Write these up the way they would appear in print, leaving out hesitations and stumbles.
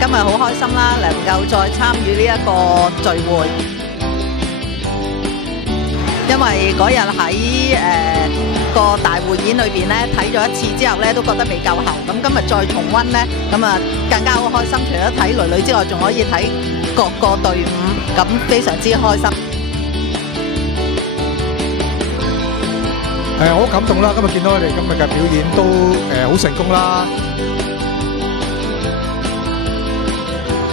今日好開心啦，能夠再參與呢一個聚會，因為嗰日喺個大會演裏邊咧睇咗一次之後咧，都覺得未夠喉。咁今日再重溫咧，咁啊更加好開心。除咗睇女女之外，仲可以睇各個隊伍，咁非常之開心。好感動啦！今日見到佢哋今日嘅表演都好成功啦，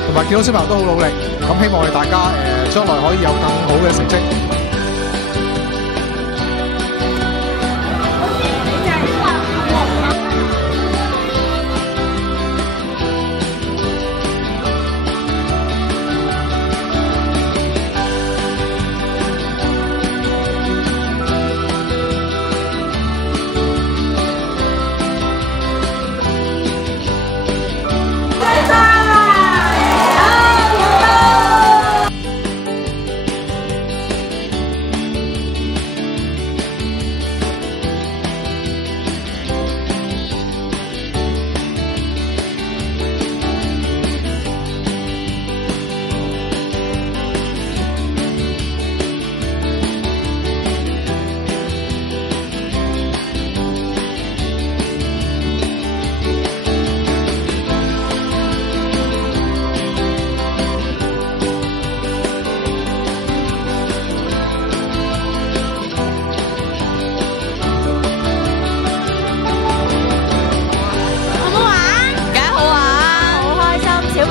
同埋見到小朋友都好努力，咁希望我哋大家將來可以有更好嘅成績。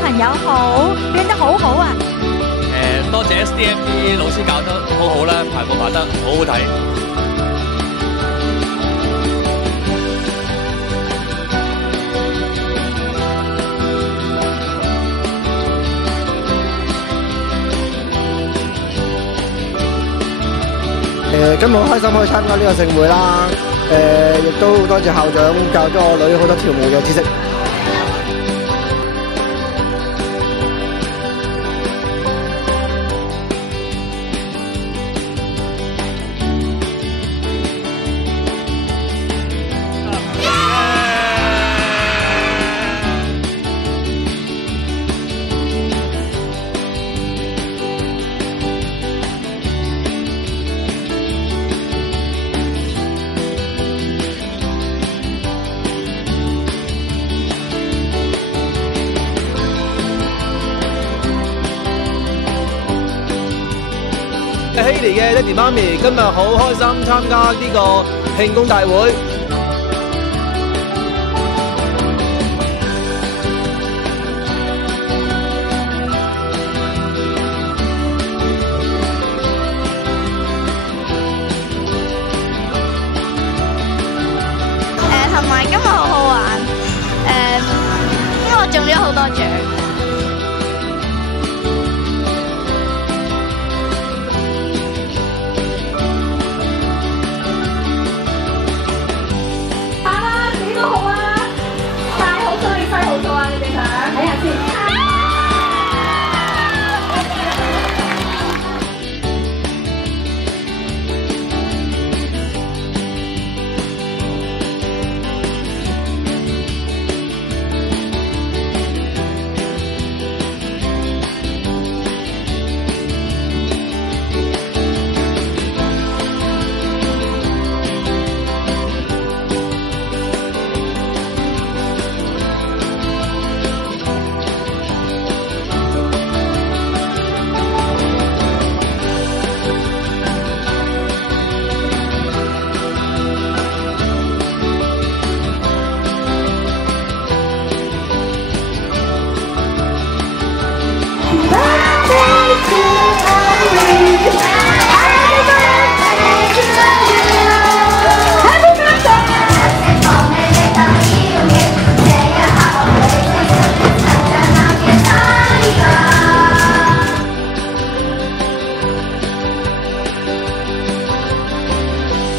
朋友好，變得好好啊！多謝 SDMP 老師教得好好啦，排舞排得好好睇。今日好開心可以參加呢個盛會啦！亦都多謝校長教咗我女好多跳舞嘅知識。希尼嘅爹哋媽咪今日好開心參加呢個慶功大會。同埋今日好好玩，因為我中咗好多獎。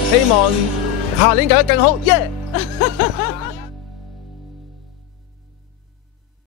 希望下年搞得更好，耶！